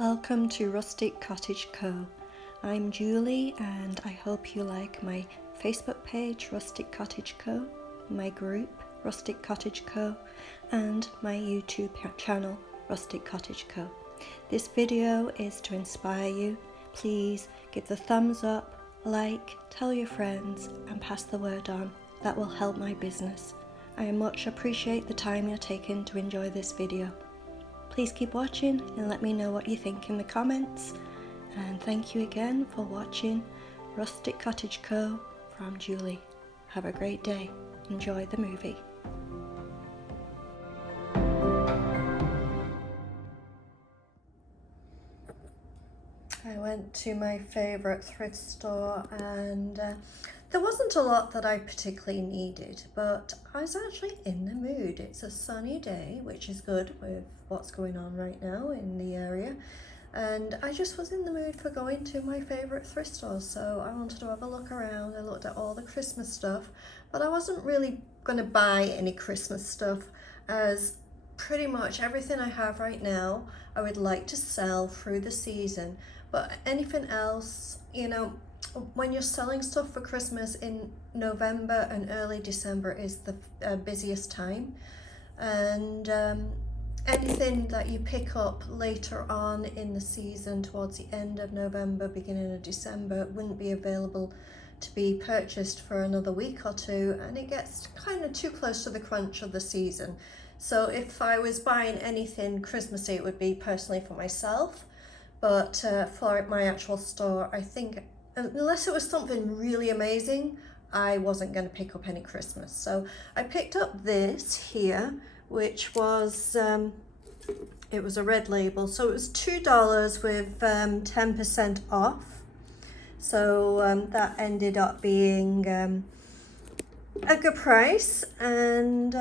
Welcome to Rustic Cottage Co. I'm Julie and I hope you like my Facebook page Rustic Cottage Co, my group Rustic Cottage Co, and my YouTube channel Rustic Cottage Co. This video is to inspire you. Please give the thumbs up, like, tell your friends and pass the word on. That will help my business. I much appreciate the time you're taking to enjoy this video. Please keep watching and let me know what you think in the comments. And thank you again for watching Rustic Cottage Co. from Julie. Have a great day. Enjoy the movie. I went to my favourite thrift store and there wasn't a lot that I particularly needed, but I was actually in the mood. It's a sunny day, which is good with what's going on right now in the area. And I just was in the mood for going to my favourite thrift store. So I wanted to have a look around. I looked at all the Christmas stuff, but I wasn't really going to buy any Christmas stuff, as pretty much everything I have right now I would like to sell through the season. But anything else, you know, when you're selling stuff for Christmas in November and early December is the busiest time, and anything that you pick up later on in the season towards the end of November, beginning of December, wouldn't be available to be purchased for another week or two, and it gets kind of too close to the crunch of the season. So if I was buying anything Christmassy, it would be personally for myself, but for my actual store, I think unless it was something really amazing, I wasn't going to pick up any Christmas. So I picked up this here, which was, it was a red label. So it was $2 with 10% off. So that ended up being a good price. And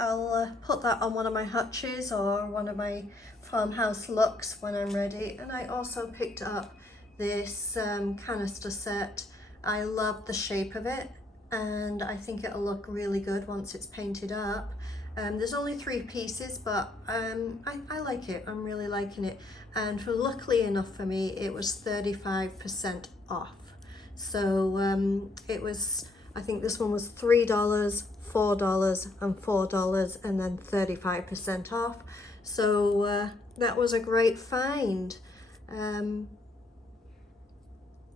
I'll put that on one of my hutches or one of my farmhouse looks when I'm ready. And I also picked up this canister set. I love the shape of it and I think it'll look really good once it's painted up. There's only 3 pieces, but I like it. I'm really liking it, and luckily enough for me it was 35% off. So it was, I think this one was $3, $4 and $4, and then 35% off. So that was a great find.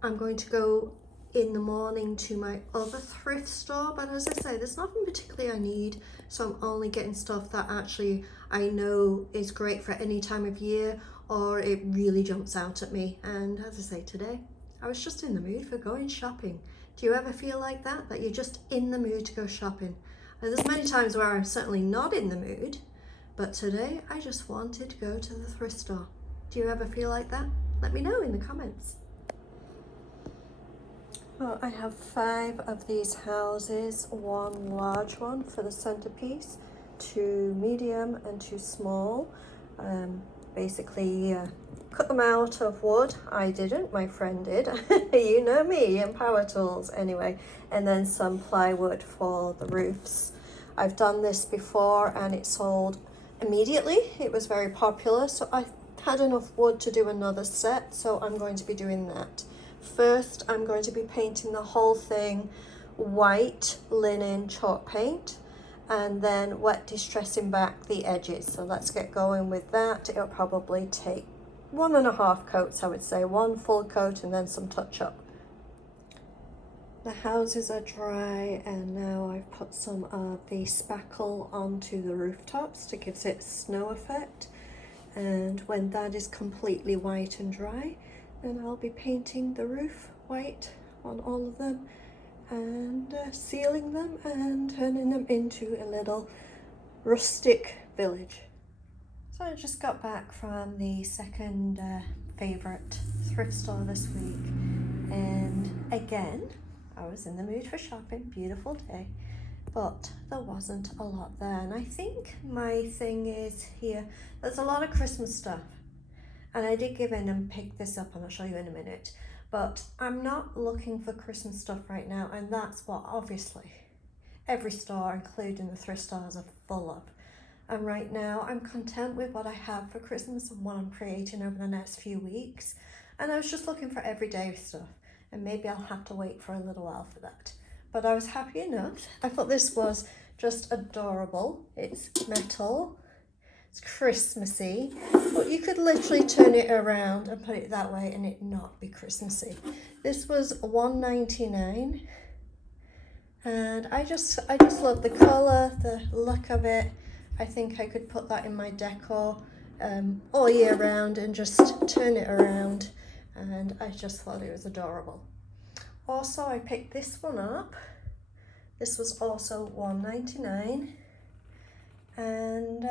I'm going to go in the morning to my other thrift store, but as I say, there's nothing particularly I need, so I'm only getting stuff that actually I know is great for any time of year, or it really jumps out at me. And as I say, today I was just in the mood for going shopping. Do you ever feel like that, that you're just in the mood to go shopping? And there's many times where I'm certainly not in the mood, but today I just wanted to go to the thrift store. Do you ever feel like that? Let me know in the comments. Well, I have 5 of these houses, 1 large one for the centerpiece, 2 medium and 2 small. Basically cut them out of wood. I didn't, my friend did. You know me and power tools anyway. And then some plywood for the roofs. I've done this before and it sold immediately. It was very popular, so I had enough wood to do another set, so I'm going to be doing that. First, I'm going to be painting the whole thing white linen chalk paint, and then wet distressing back the edges. So let's get going with that. It'll probably take 1.5 coats, I would say, 1 full coat and then some touch up. The houses are dry, and now I've put some of the spackle onto the rooftops to give it a snow effect. And when that is completely white and dry, then I'll be painting the roof white on all of them and sealing them and turning them into a little rustic village. So I just got back from the second favourite thrift store this week, and again I was in the mood for shopping. Beautiful day, but there wasn't a lot there. And I think my thing is here, there's a lot of Christmas stuff. And I did give in and pick this up, and I'll show you in a minute. But I'm not looking for Christmas stuff right now, and that's what obviously every store, including the thrift stores, are full of. And right now I'm content with what I have for Christmas and what I'm creating over the next few weeks. And I was just looking for everyday stuff, and maybe I'll have to wait for a little while for that. But I was happy enough. I thought this was just adorable. It's metal, it's Christmassy, but you could literally turn it around and put it that way and it not be Christmassy. This was $1.99, and I just love the colour, the look of it. I think I could put that in my decor all year round and just turn it around, and I just thought it was adorable. Also, I picked this one up. This was also $1.99, and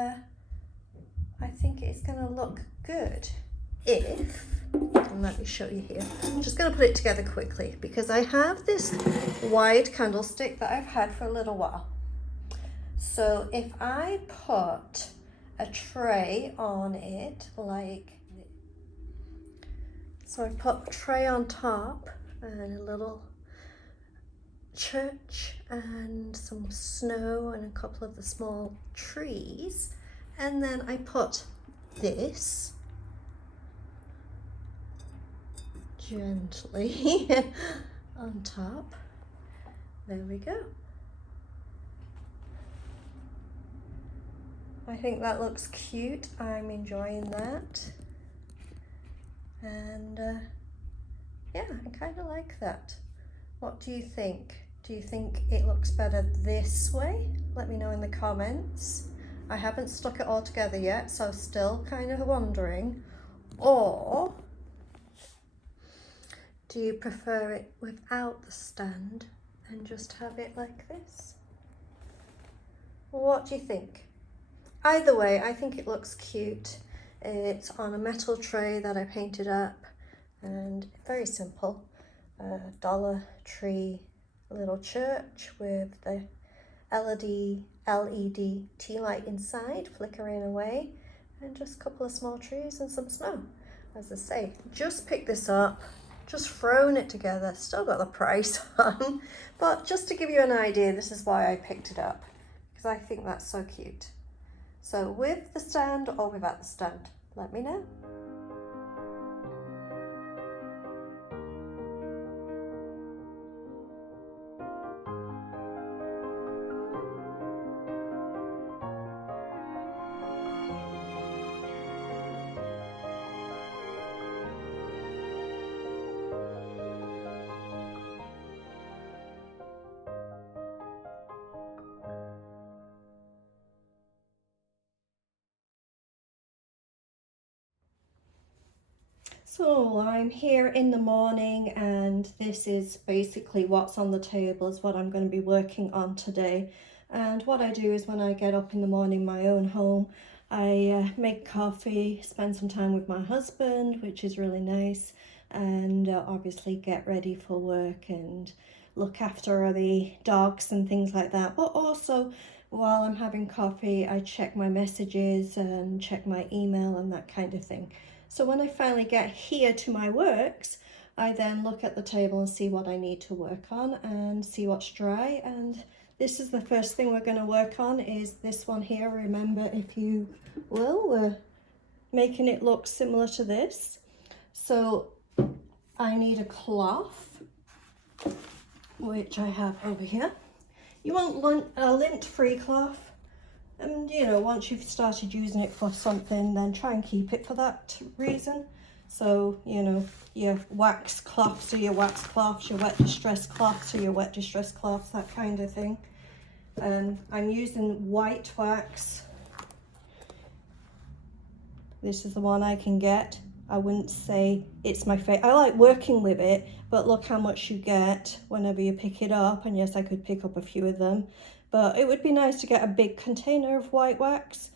I think it's going to look good if, and let me show you here. I'm just going to put it together quickly because I have this wide candlestick that I've had for a little while. So if I put a tray on it, so I put a tray on top and a little church and some snow and a couple of the small trees, and then I put this gently on top. There we go. I think that looks cute. I'm enjoying that, and yeah, I kind of like that. What do you think? Do you think it looks better this way? Let me know in the comments. I haven't stuck it all together yet, so still kind of wondering. Or do you prefer it without the stand and just have it like this? What do you think? Either way, I think it looks cute. It's on a metal tray that I painted up, and very simple. Dollar Tree little church with the LED tea light inside flickering away, and just a couple of small trees and some snow. As I say, just picked this up, just thrown it together, still got the price on, but just to give you an idea, this is why I picked it up, because I think that's so cute. So with the stand or without the stand, let me know. So I'm here in the morning, and this is basically what's on the table, is what I'm going to be working on today. And what I do is when I get up in the morning, my own home, I make coffee, spend some time with my husband, which is really nice, and obviously get ready for work and look after the dogs and things like that. But also, while I'm having coffee, I check my messages and check my email and that kind of thing. So when I finally get here to my works, I then look at the table and see what I need to work on and see what's dry. And this is the first thing we're going to work on, is this one here. Remember, if you will, we're making it look similar to this. So I need a cloth, which I have over here. You want a lint-free cloth. And you know, once you've started using it for something, then try and keep it for that reason. So, you know, your wax cloths are your wax cloths, your wet distress cloths are your wet distress cloths, that kind of thing. I'm using white wax. This is the one I can get. I wouldn't say it's my favorite. I like working with it, but look how much you get whenever you pick it up. And yes, I could pick up a few of them. But it would be nice to get a big container of white wax,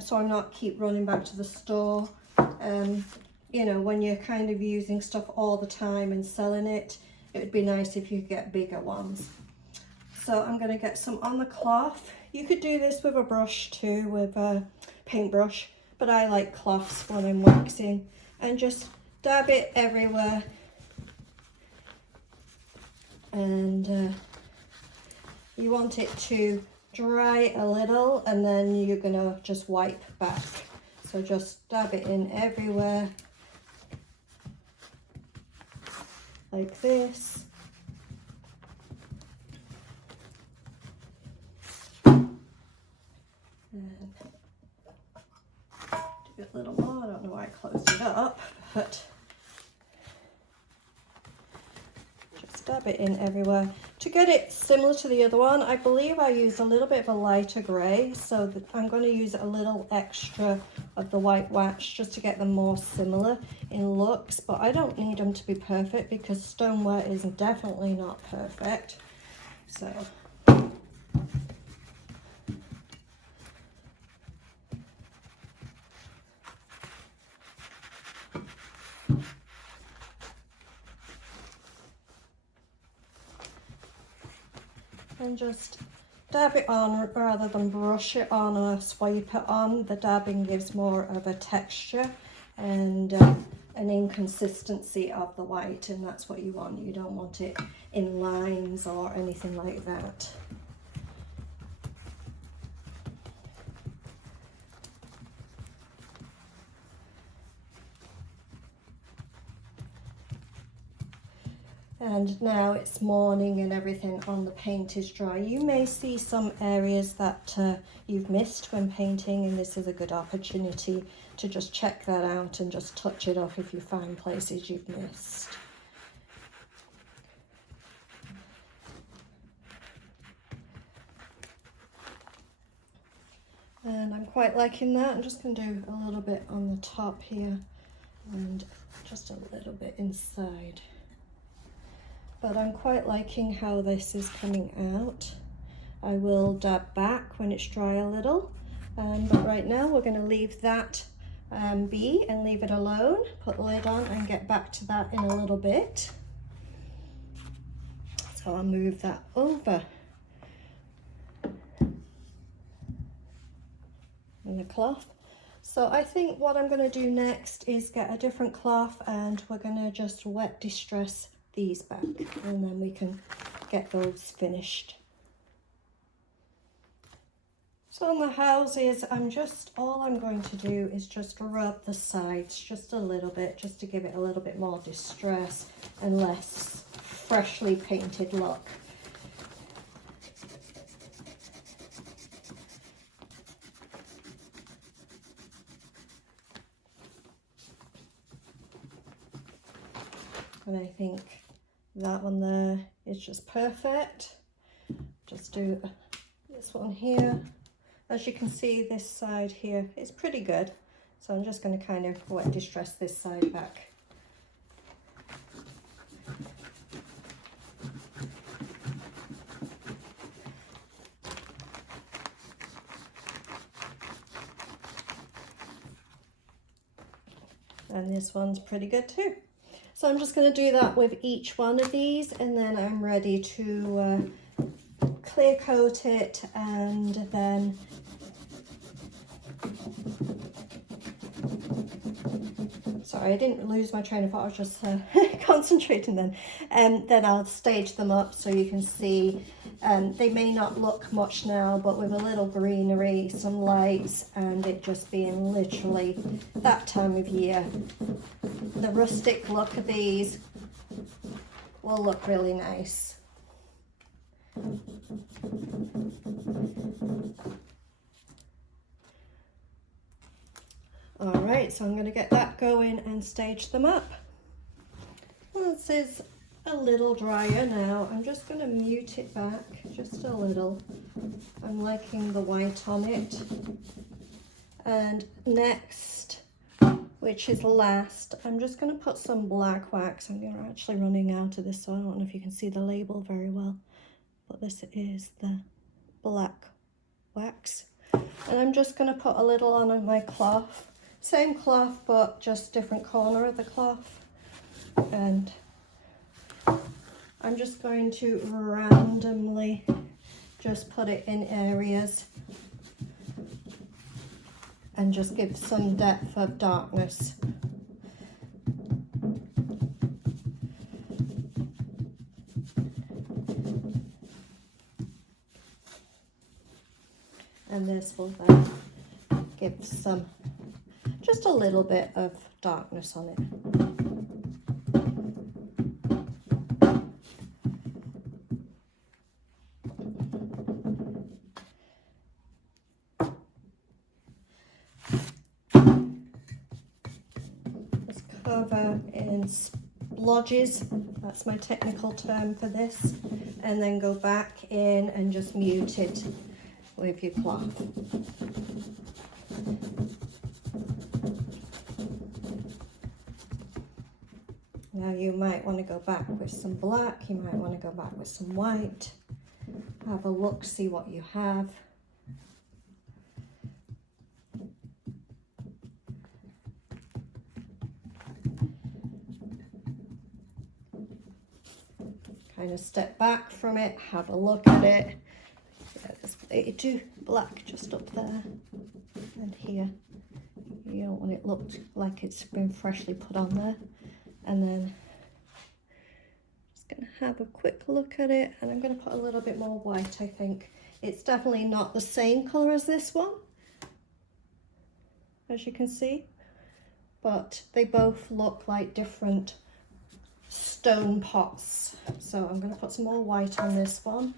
so I'm not keep running back to the store. You know, when you're kind of using stuff all the time and selling it, it would be nice if you could get bigger ones. So I'm going to get some on the cloth. You could do this with a brush too, with a paintbrush, but I like cloths when I'm waxing, and just dab it everywhere. And you want it to dry a little, and then you're gonna just wipe back. So just dab it in everywhere like this. And do a little more. I don't know why I closed it up, but just dab it in everywhere. To get it similar to the other one, I believe I used a little bit of a lighter grey, so I'm going to use a little extra of the white wax just to get them more similar in looks, but I don't need them to be perfect because stoneware is definitely not perfect. So and just dab it on rather than brush it on or swipe it on. The dabbing gives more of a texture and an inconsistency of the white, and that's what you want. You don't want it in lines or anything like that. And now it's morning and everything on the paint is dry. You may see some areas that you've missed when painting, and this is a good opportunity to just check that out and just touch it up if you find places you've missed. And I'm quite liking that. I'm just going to do a little bit on the top here and just a little bit inside. But I'm quite liking how this is coming out. I will dab back when it's dry a little, but right now we're going to leave that be and leave it alone. Put the lid on and get back to that in a little bit. So I'll move that over. And the cloth. So I think what I'm going to do next is get a different cloth, and we're going to just wet distress these back, and then we can get those finished. So on the houses, all I'm going to do is just rub the sides just a little bit, just to give it a little bit more distress and less freshly painted look. And I think that one there is just perfect. Just do this one here. As you can see, this side here is pretty good. So I'm just going to kind of wet distress this side back. And this one's pretty good too. So I'm just going to do that with each one of these, and then I'm ready to clear coat it, and then sorry, I didn't lose my train of thought, I was just concentrating then. And then I'll stage them up so you can see. They may not look much now, but with a little greenery, some lights, and it just being literally that time of year, the rustic look of these will look really nice. All right, so I'm going to get that going and stage them up. Well, this is a little drier now. I'm just going to mute it back just a little. I'm liking the white on it. And next, which is last, I'm just going to put some black wax. I'm actually running out of this, so I don't know if you can see the label very well, but this is the black wax. And I'm just going to put a little on my cloth. Same cloth, but just different corner of the cloth. And I'm just going to randomly just put it in areas and just give some depth of darkness. and this will then give some, just a little bit of darkness on it. Just cover in splodges, that's my technical term for this, and then go back in and just mute it with your cloth. Now you might want to go back with some black, you might want to go back with some white. Have a look, see what you have. Kind of step back from it, have a look at it. Yeah, there's way too black just up there and here. You don't want it looked like it's been freshly put on there. And then just gonna have a quick look at it, and I'm gonna put a little bit more white, I think. It's definitely not the same color as this one, as you can see, but they both look like different stone pots. So I'm gonna put some more white on this one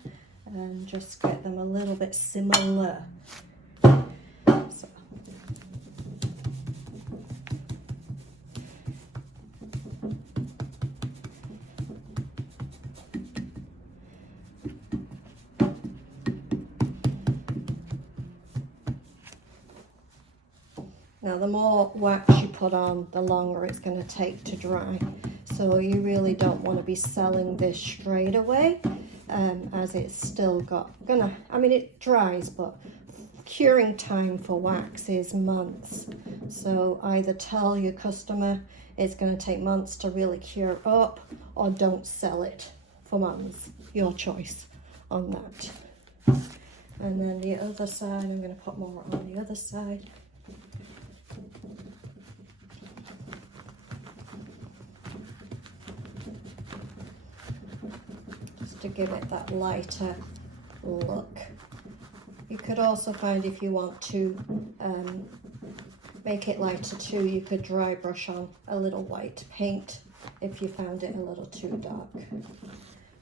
and just get them a little bit similar. So. Now the more wax you put on, the longer it's going to take to dry. So you really don't want to be selling this straight away, as it's still I mean it dries, but curing time for wax is months. So either tell your customer it's going to take months to really cure up, or don't sell it for months. Your choice on that. And then the other side, I'm going to put more on the other side. To give it that lighter look. You could also find, if you want to make it lighter too, you could dry brush on a little white paint if you found it a little too dark.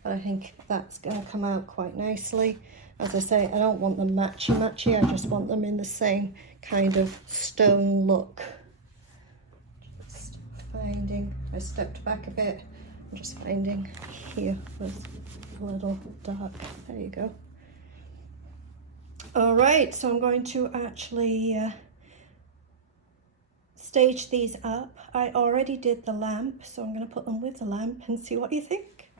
But I think that's going to come out quite nicely. As I say, I don't want them matchy, I just want them in the same kind of stone look. Just finding, I stepped back a bit, I'm just finding here was a little dark. There you go. All right, so I'm going to actually stage these up. I already did the lamp, so I'm going to put them with the lamp and see what you think.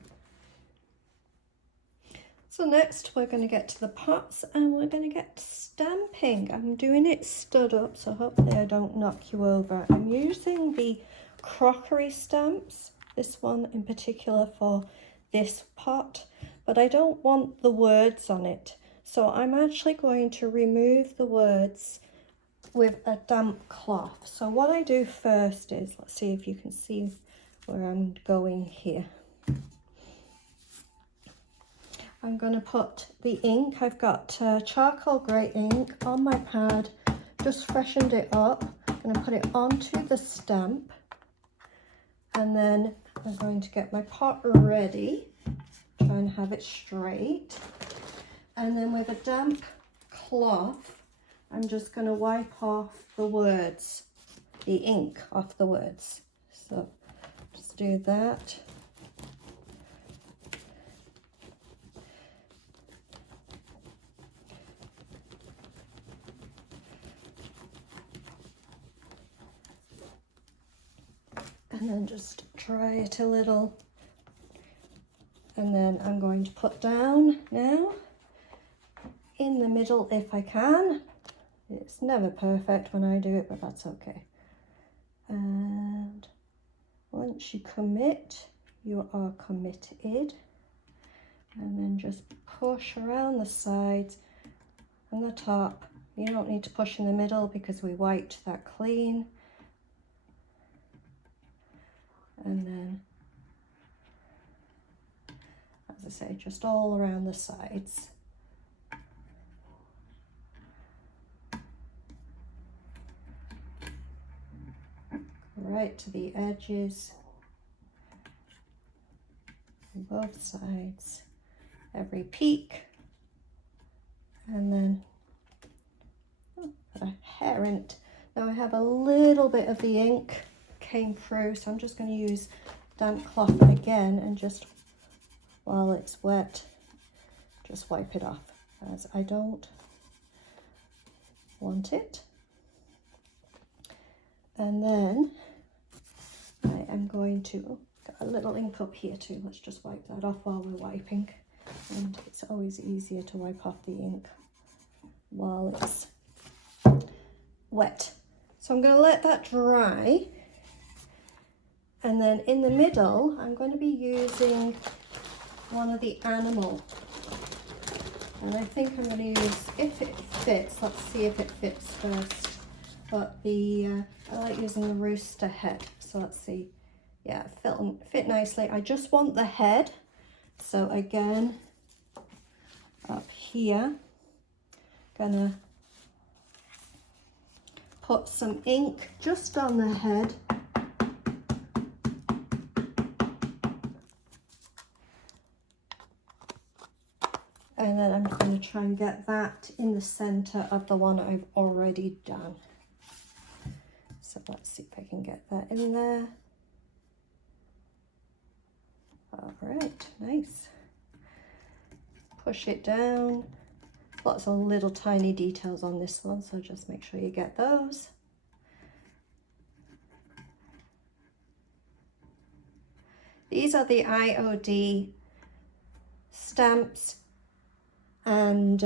So next we're going to get to the pots, and we're going to get stamping. I'm doing it stood up, so hopefully I don't knock you over. I'm using the crockery stamps, this one in particular for this pot, but I don't want the words on it. So I'm actually going to remove the words with a damp cloth. So what I do first is, let's see if you can see where I'm going here. I'm going to put the ink. I've got charcoal grey ink on my pad, just freshened it up. I'm going to put it onto the stamp, and then I'm going to get my pot ready, try and have it straight, and then with a damp cloth I'm just going to wipe off the words, the ink off the words. So just do that. And then just dry it a little. And then I'm going to put down now in the middle if I can. It's never perfect when I do it, but that's okay. And once you commit, you are committed. And then just push around the sides and the top. You don't need to push in the middle because we wiped that clean. And then, as I say, just all around the sides. right to the edges on both sides, every peak, and then put a hair in it. Now I have a little bit of the ink came through, so I'm just going to use damp cloth again and just, while it's wet, just wipe it off, as I don't want it. And then I am going to get a little ink up here too. Let's just wipe that off while we're wiping. And it's always easier to wipe off the ink while it's wet. So I'm going to let that dry. And then in the middle, I'm going to be using one of the animal. And I think I'm going to use, if it fits, let's see if it fits first. But I like using the rooster head. So let's see. Yeah, fit nicely. I just want the head. So again, up here, gonna put some ink just on the head. And then I'm going to try and get that in the center of the one I've already done. So let's see if I can get that in there. All right, nice. Push it down. Lots of little tiny details on this one, so just make sure you get those. These are the IOD stamps and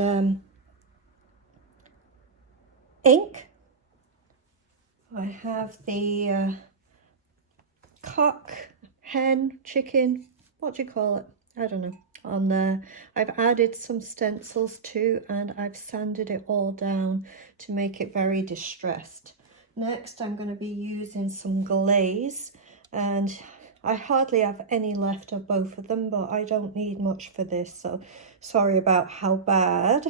ink. I have the cock, hen, chicken, what do you call it? I don't know. On there, I've added some stencils too, and I've sanded it all down to make it very distressed. Next, I'm going to be using some glaze, and I hardly have any left of both of them, but I don't need much for this, so sorry about how bad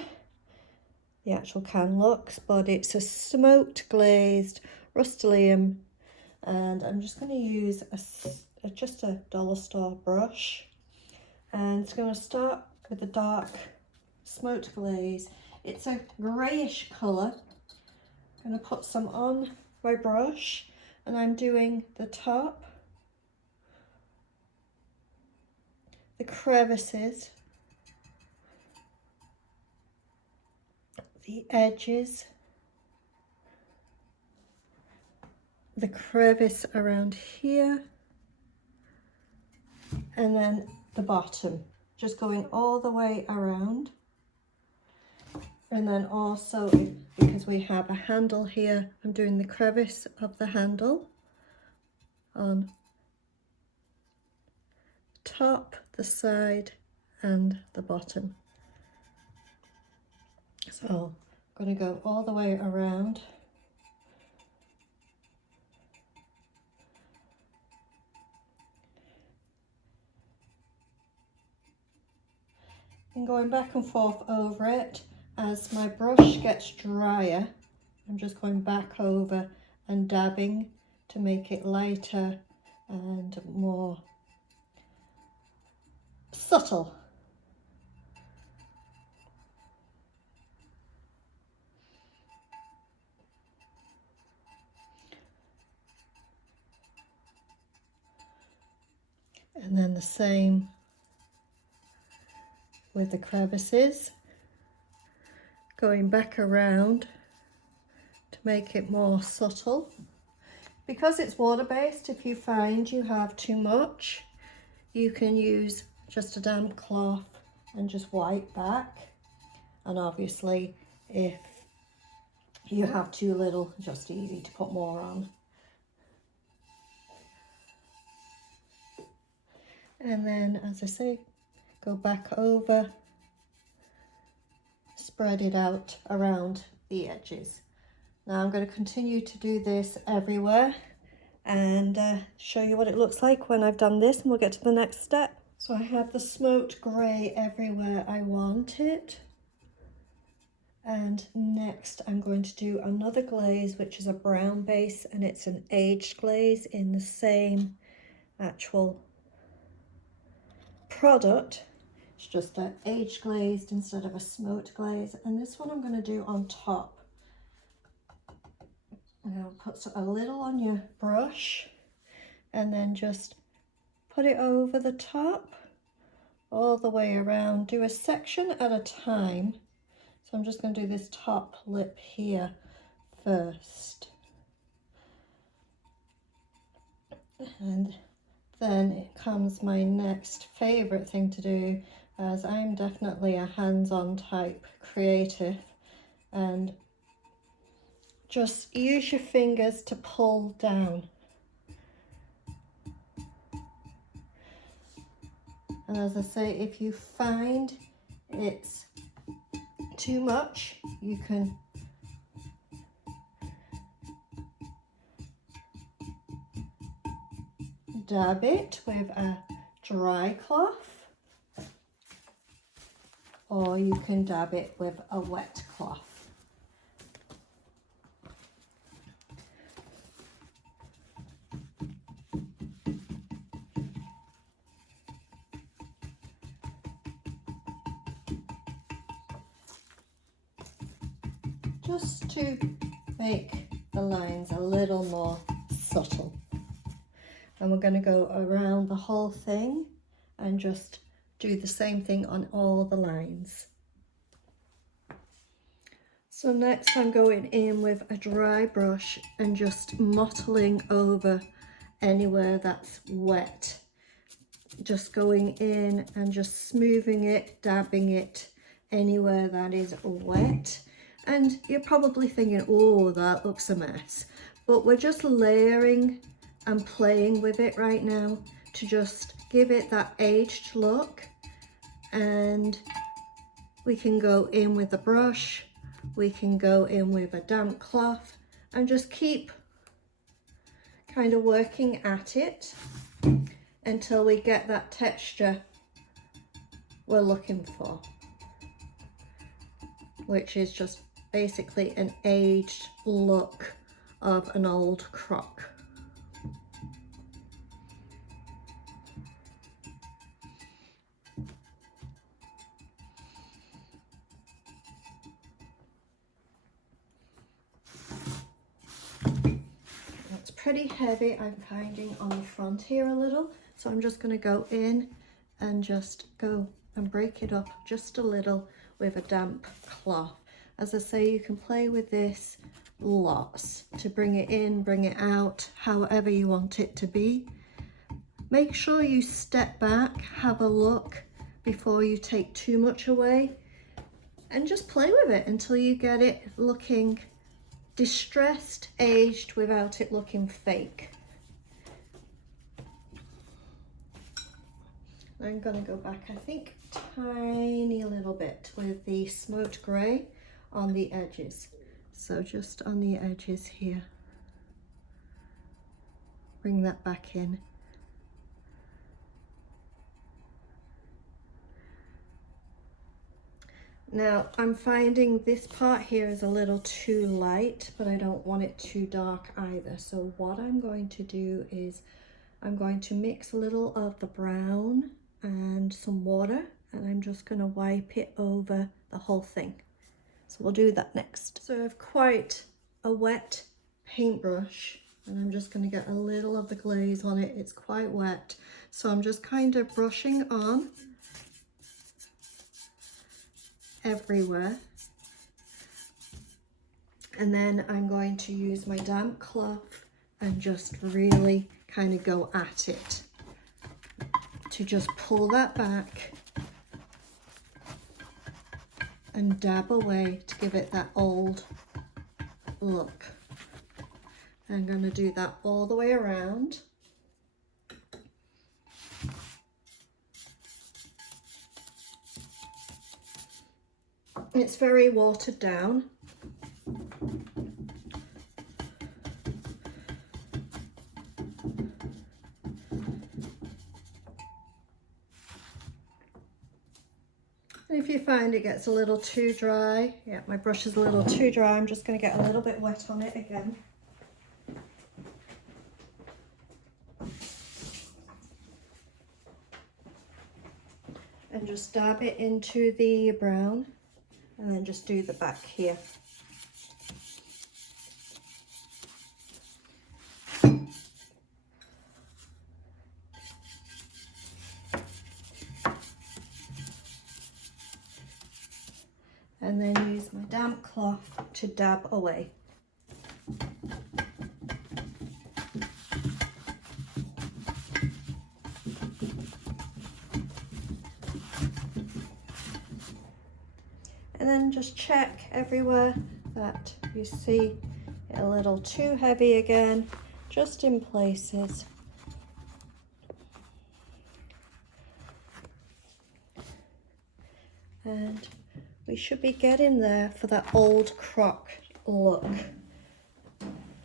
the actual can looks, but it's a smoked glazed Rust-Oleum, and I'm just going to use just a dollar store brush, and it's going to start with a dark smoked glaze. It's a greyish colour. I'm going to put some on my brush, and I'm doing the top, the crevices, the edges, the crevice around here, and then the bottom, just going all the way around. And then also, because we have a handle here, I'm doing the crevice of the handle on top, the side, and the bottom. So I'm going to go all the way around. And going back and forth over it. As my brush gets drier, I'm just going back over and dabbing to make it lighter and more subtle. And then the same with the crevices, going back around to make it more subtle. Because it's water-based, if you find you have too much, you can use just a damp cloth and just wipe back. And obviously, if you have too little, just easy to put more on. And then, as I say, go back over, spread it out around the edges. Now I'm going to continue to do this everywhere and show you what it looks like when I've done this, and we'll get to the next step. So I have the smoked grey everywhere I want it, And next I'm going to do another glaze, which is a brown base, and it's an aged glaze in the same actual product. It's just an aged glazed instead of a smoked glaze. And this one I'm going to do on top. Now put a little on your brush and then just put it over the top all the way around. Do a section at a time. So I'm just going to do this top lip here first. And then it comes my next favourite thing to do, as I'm definitely a hands-on type creative, and just use your fingers to pull down. And as I say, if you find it's too much, you can dab it with a dry cloth, or you can dab it with a wet cloth. Just to make the lines a little more subtle. And we're going to go around the whole thing and just do the same thing on all the lines. So next I'm going in with a dry brush and just mottling over anywhere that's wet. Just going in and just smoothing it, dabbing it anywhere that is wet. And you're probably thinking, oh, that looks a mess. But we're just layering and playing with it right now to just give it that aged look. And we can go in with a brush, we can go in with a damp cloth, and just keep kind of working at it until we get that texture we're looking for, which is just basically an aged look of an old crock. That's pretty heavy, I'm finding, on the front here a little, so I'm just going to go in and just go and break it up just a little with a damp cloth. As I say, you can play with this lots to bring it in, bring it out, however you want it to be. Make sure you step back, have a look before you take too much away, and just play with it until you get it looking distressed, aged, without it looking fake. I'm going to go back, I think, tiny little bit with the smoked grey on the edges. So just on the edges here. Bring that back in. Now I'm finding this part here is a little too light, but I don't want it too dark either. So what I'm going to do is I'm going to mix a little of the brown and some water, and I'm just going to wipe it over the whole thing. So we'll do that next. So I have quite a wet paintbrush, and I'm just going to get a little of the glaze on it. It's quite wet, so I'm just kind of brushing on everywhere, and then I'm going to use my damp cloth and just really kind of go at it to just pull that back and dab away to give it that old look. I'm going to do that all the way around. It's very watered down. if you find it gets a little too dry, yeah, my brush is a little too dry, I'm just going to get a little bit wet on it again. And just dab it into the brown and then just do the back here. And then use my damp cloth to dab away. And then just check everywhere that you see it a little too heavy again, just in places. And we should be getting there for that old crock look.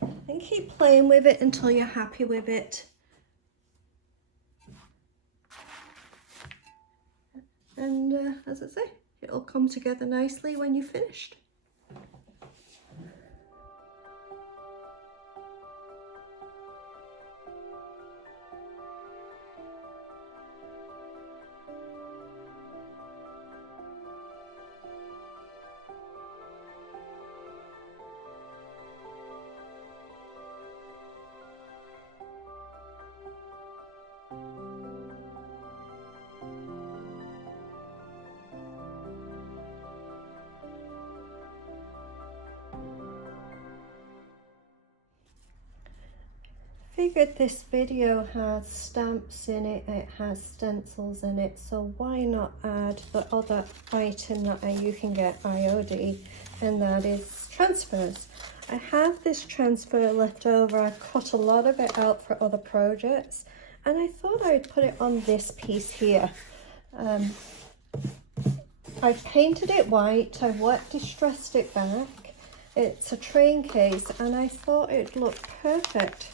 And keep playing with it until you're happy with it. And as I say, it'll come together nicely when you're finished. Figured this video has stamps in it, it has stencils in it, so why not add the other item that you can get IOD, and that is transfers. I have this transfer left over. I cut a lot of it out for other projects, and I thought I'd put it on this piece here. I painted it white, I wet distressed it back. It's a train case, and I thought it'd look perfect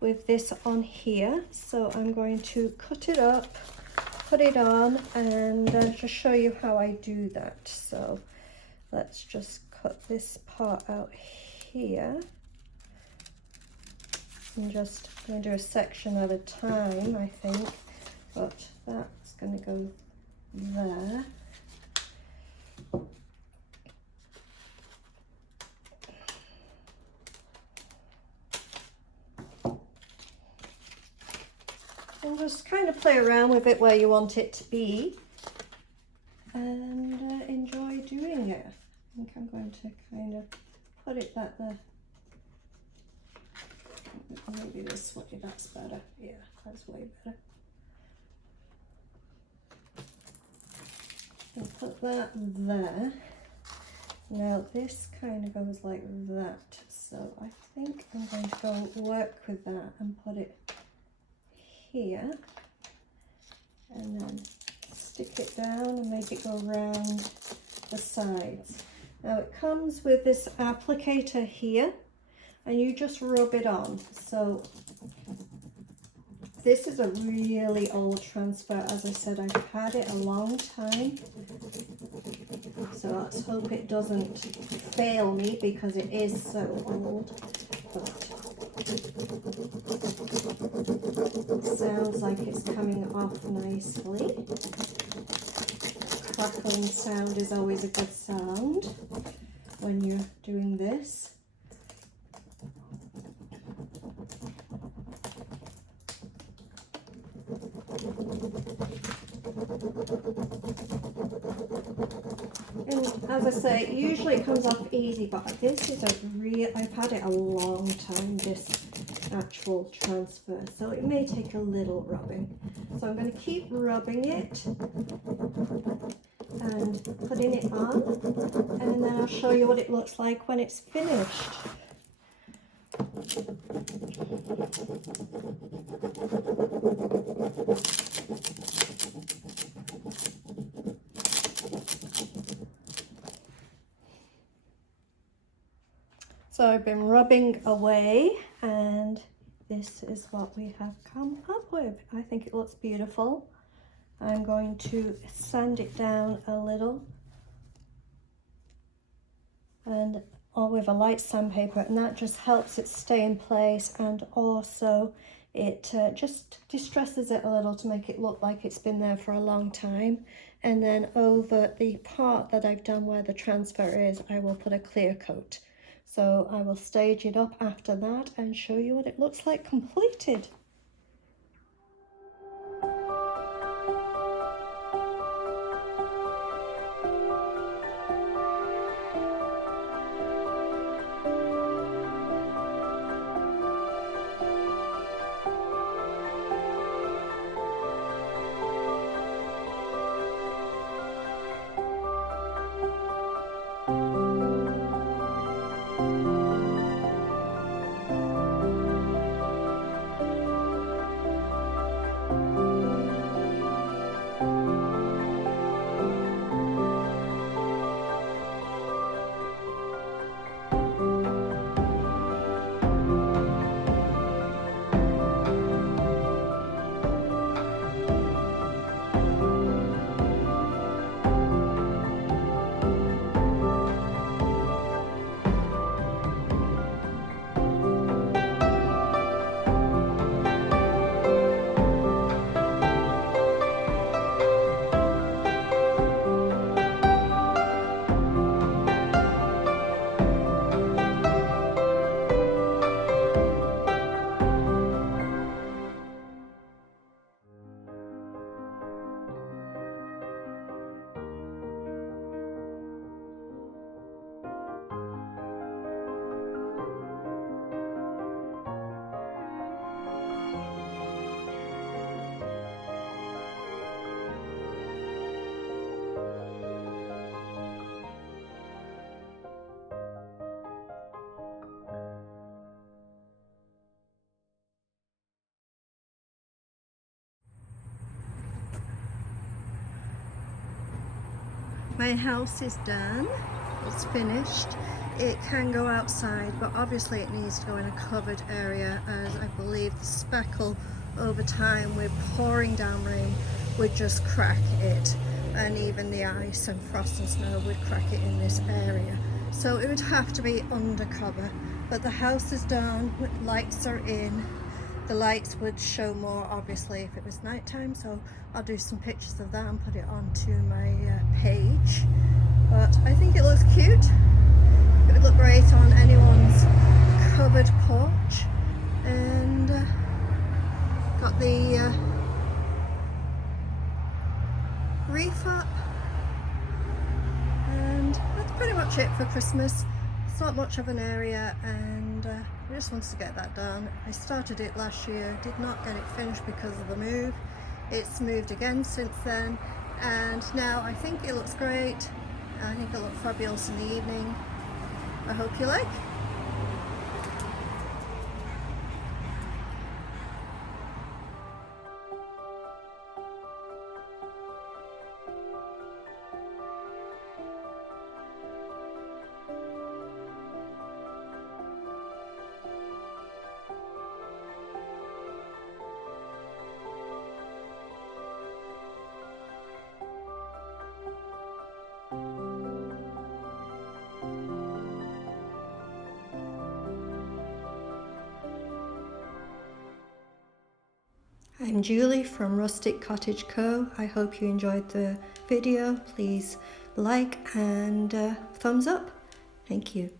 with this on here, so I'm going to cut it up, put it on, and just show you how I do that. So let's just cut this part out here, and just going to do a section at a time, I think, but that's going to go there. And just kind of play around with it where you want it to be, and enjoy doing it. I think I'm going to kind of put it back there. Maybe this way, that's better. Yeah, that's way better. And put that there. Now this kind of goes like that, so I think I'm going to go work with that and put it here, and then stick it down and make it go around the sides. Now it comes with this applicator here, and you just rub it on. So this is a really old transfer. As I said, I've had it a long time, so let's hope it doesn't fail me because it is so old. But sounds like it's coming off nicely. Crackling sound is always a good sound when you're doing this. And as I say, usually it comes off easy, but this is I've had it a long time, this actual transfer, so it may take a little rubbing. So I'm going to keep rubbing it and putting it on, and then I'll show you what it looks like when it's finished. So I've been rubbing away, and this is what we have come up with. I think it looks beautiful, I'm going to sand it down a little, and or with a light sandpaper, and that just helps it stay in place, and also it just distresses it a little to make it look like it's been there for a long time. And then over the part that I've done where the transfer is, I will put a clear coat. So I will stage it up after that and show you what it looks like completed. My house is done, it's finished. It can go outside, but obviously it needs to go in a covered area, as I believe the speckle over time with pouring down rain would just crack it, and even the ice and frost and snow would crack it in this area. So it would have to be undercover, but the house is done, lights are in. The lights would show more obviously if it was nighttime, so I'll do some pictures of that and put it onto my page. But I think it looks cute. It would look great on anyone's covered porch. And got the reef up. And that's pretty much it for Christmas. It's not much of an area, and I just wanted to get that done. I started it last year, did not get it finished because of the move. It's moved again since then, and now I think it looks great. I think it'll look fabulous in the evening. I hope you like. I'm Julie from Rustic Cottage Co. I hope you enjoyed the video. Please like and thumbs up. Thank you.